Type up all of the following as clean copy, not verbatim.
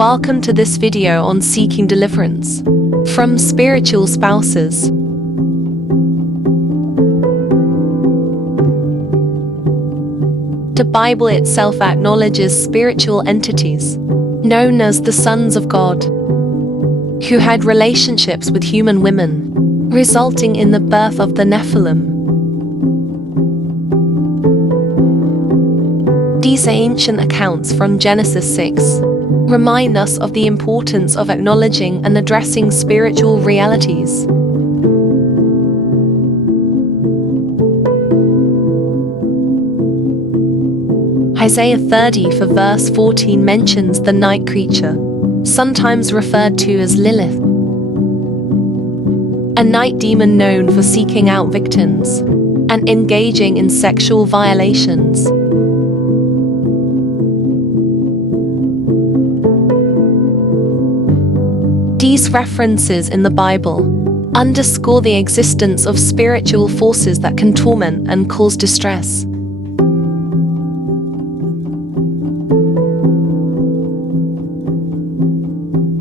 Welcome to this video on seeking deliverance from spiritual spouses. The Bible itself acknowledges spiritual entities, known as the sons of God, who had relationships with human women, resulting in the birth of the Nephilim. These ancient accounts from Genesis 6 remind us of the importance of acknowledging and addressing spiritual realities. Isaiah 30 for verse 14 mentions the night creature, sometimes referred to as Lilith, a night demon known for seeking out victims and engaging in sexual violations. These references in the Bible underscore the existence of spiritual forces that can torment and cause distress.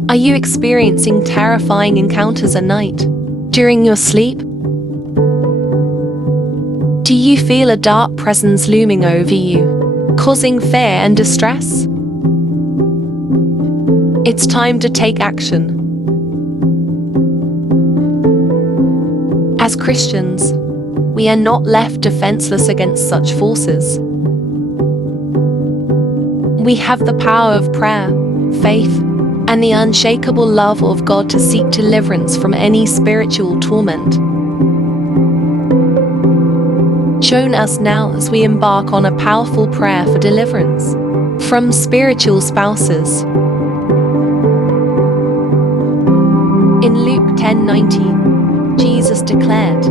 Are you experiencing terrifying encounters at night, during your sleep? Do you feel a dark presence looming over you, causing fear and distress? It's time to take action. As Christians, we are not left defenseless against such forces. We have the power of prayer, faith, and the unshakable love of God to seek deliverance from any spiritual torment. Join us now as we embark on a powerful prayer for deliverance from spiritual spouses. In Luke 10:19, Jesus declared,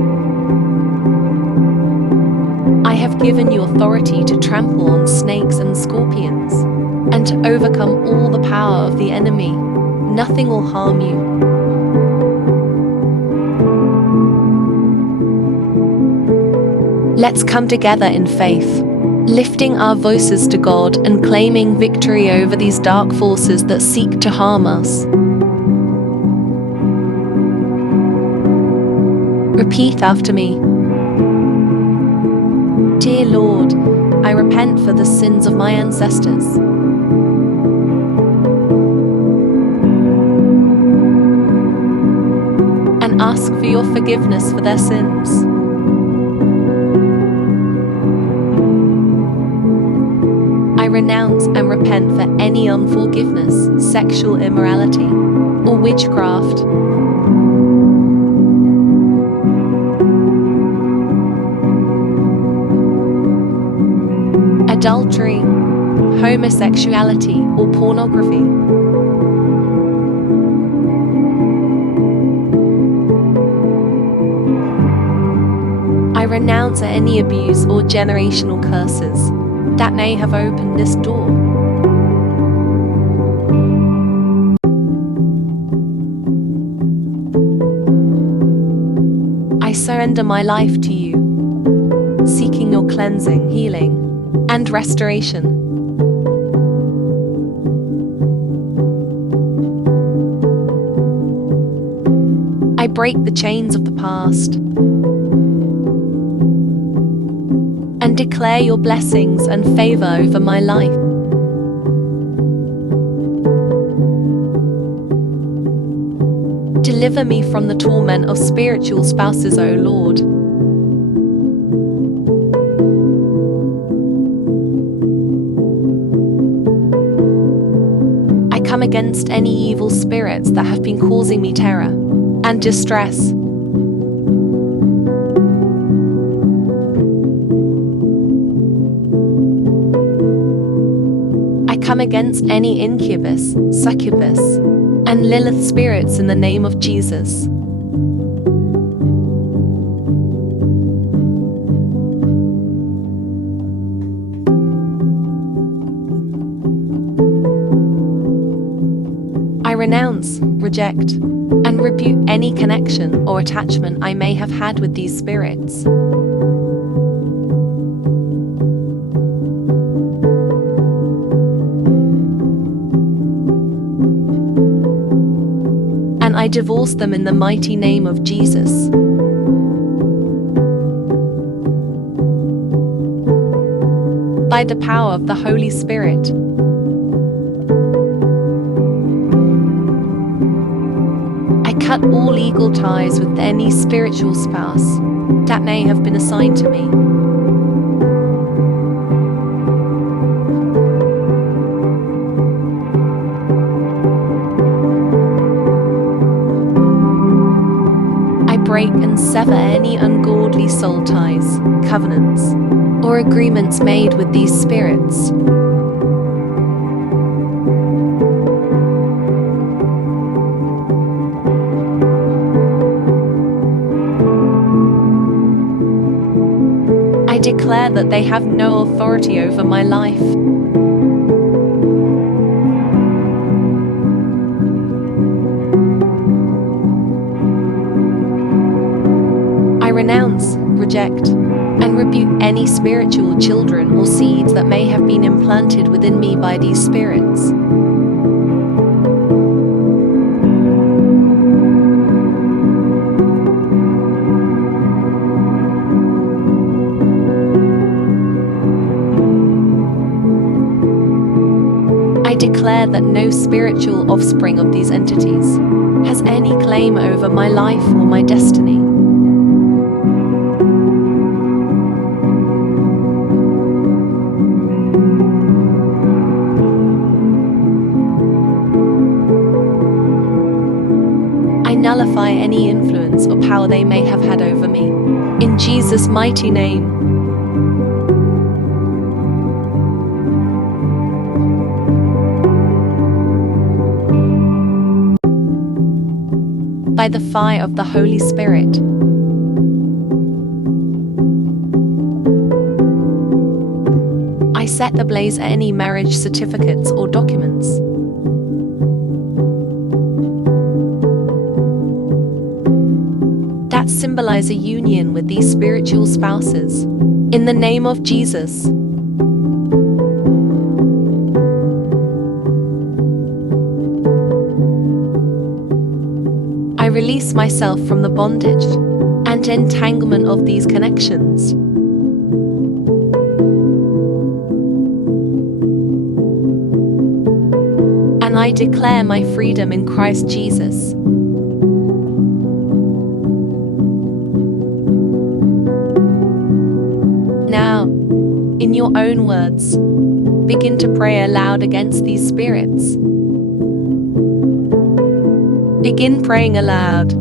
"I have given you authority to trample on snakes and scorpions, and to overcome all the power of the enemy. Nothing will harm you." Let's come together in faith, lifting our voices to God and claiming victory over these dark forces that seek to harm us. Repeat after me. Dear Lord, I repent for the sins of my ancestors. And ask for your forgiveness for their sins. I renounce and repent for any unforgiveness, sexual immorality, or witchcraft. Adultery, homosexuality, or pornography. I renounce any abuse or generational curses that may have opened this door. I surrender my life to you, seeking your cleansing, healing, and restoration. I break the chains of the past and declare your blessings and favor over my life. Deliver me from the torment of spiritual spouses, O Lord. I come against any evil spirits that have been causing me terror and distress. I come against any incubus, succubus, and Lilith spirits in the name of Jesus. I renounce, reject, and rebuke any connection or attachment I may have had with these spirits. and I divorce them in the mighty name of Jesus. By the power of the Holy Spirit, I cut all legal ties with any spiritual spouse that may have been assigned to me. I break and sever any ungodly soul ties, covenants, or agreements made with these spirits. I declare that they have no authority over my life. I renounce, reject, and rebuke any spiritual children or seeds that may have been implanted within me by these spirits. I declare that no spiritual offspring of these entities has any claim over my life or my destiny. I nullify any influence or power they may have had over me. In Jesus' mighty name. By the fire of the Holy Spirit, I set ablaze any marriage certificates or documents that symbolize a union with these spiritual spouses. In the name of Jesus. I release myself from the bondage and entanglement of these connections. And I declare my freedom in Christ Jesus. Now, in your own words, begin to pray aloud against these spirits. Begin praying aloud.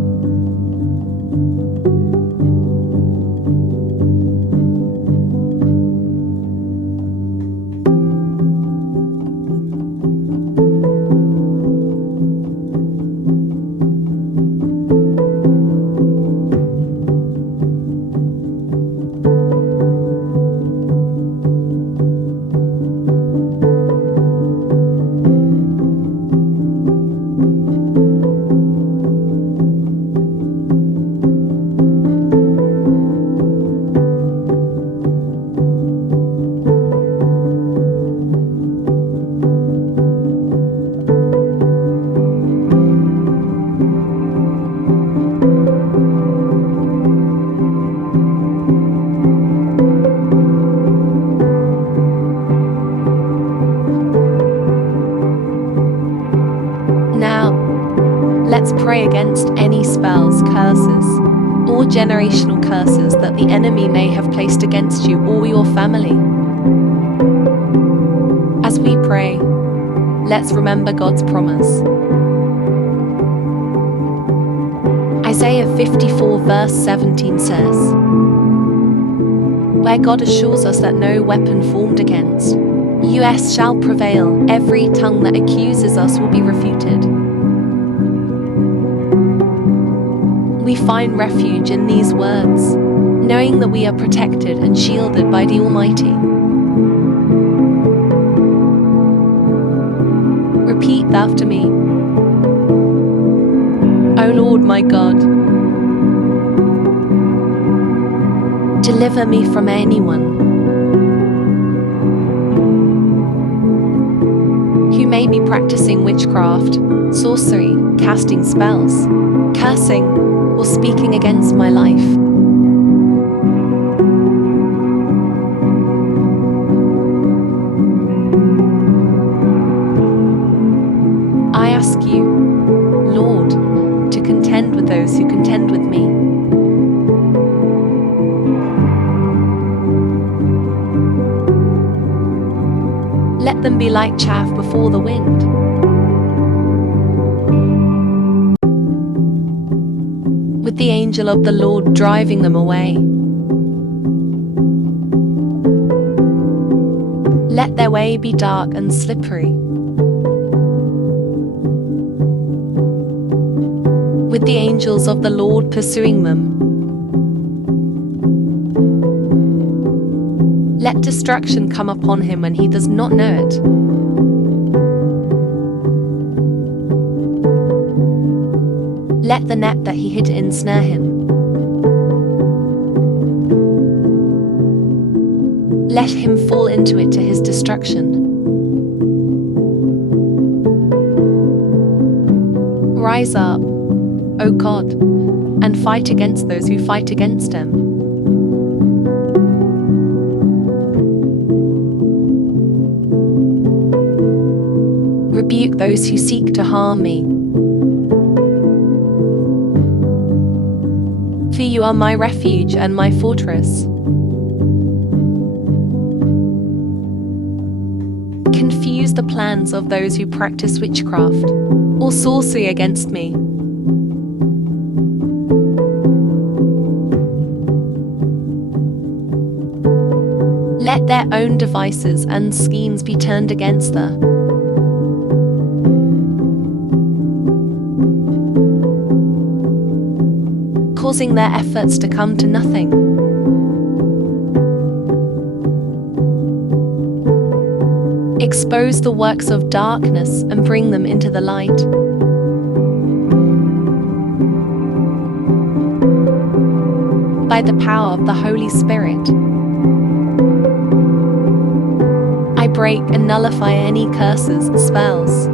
Let's pray against any spells, curses, or generational curses that the enemy may have placed against you or your family. As we pray, let's remember God's promise. Isaiah 54 verse 17 says, where God assures us that no weapon formed against us shall prevail, every tongue that accuses us will be refuted. We find refuge in these words, knowing that we are protected and shielded by the Almighty. Repeat after me. O Lord my God, deliver me from anyone who may may be practicing witchcraft, sorcery, casting spells, cursing, or speaking against my life. I ask you, Lord, to contend with those who contend with me. Let them be like chaff before the wind. With the angel of the Lord driving them away. Let their way be dark and slippery. With the angels of the Lord pursuing them. Let destruction come upon him when he does not know it. Let the net that he hid ensnare him. Let him fall into it to his destruction. Rise up, O God, and fight against those who fight against him. Rebuke those who seek to harm me. For you are my refuge and my fortress. Confuse the plans of those who practice witchcraft or sorcery against me. Let their own devices and schemes be turned against her. Causing their efforts to come to nothing. Expose the works of darkness and bring them into the light. By the power of the Holy Spirit, I break and nullify any curses and spells,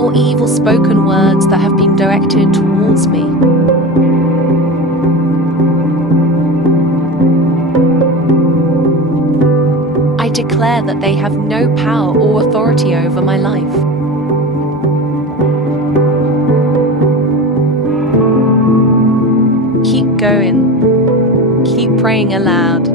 or evil spoken words that have been directed towards me. I declare that they have no power or authority over my life. Keep going. Keep praying aloud.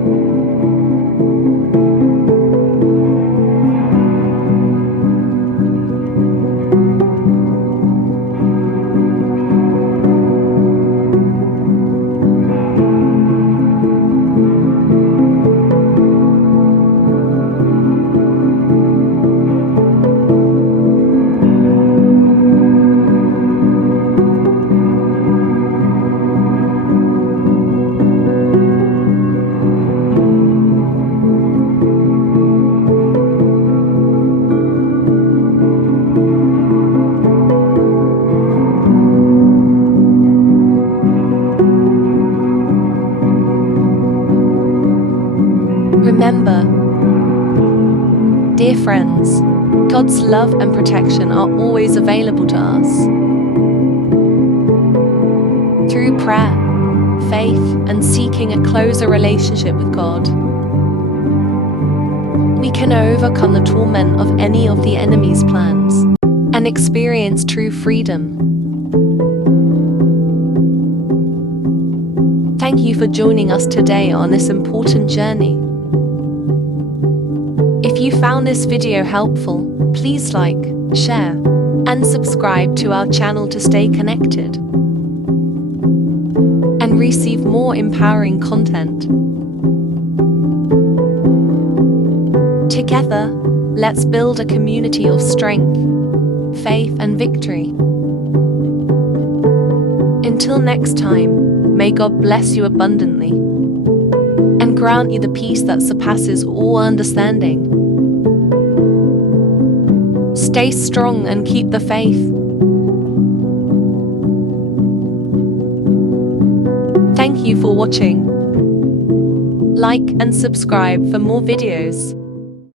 Remember, dear friends, God's love and protection are always available to us. Through prayer, faith, and seeking a closer relationship with God, we can overcome the torment of any of the enemy's plans and experience true freedom. Thank you for joining us today on this important journey. If you found this video helpful, please like, share, and subscribe to our channel to stay connected and receive more empowering content. Together, let's build a community of strength, faith, and victory. Until next time, may God bless you abundantly and grant you the peace that surpasses all understanding. Stay strong and keep the faith. Thank you for watching. Like and subscribe for more videos.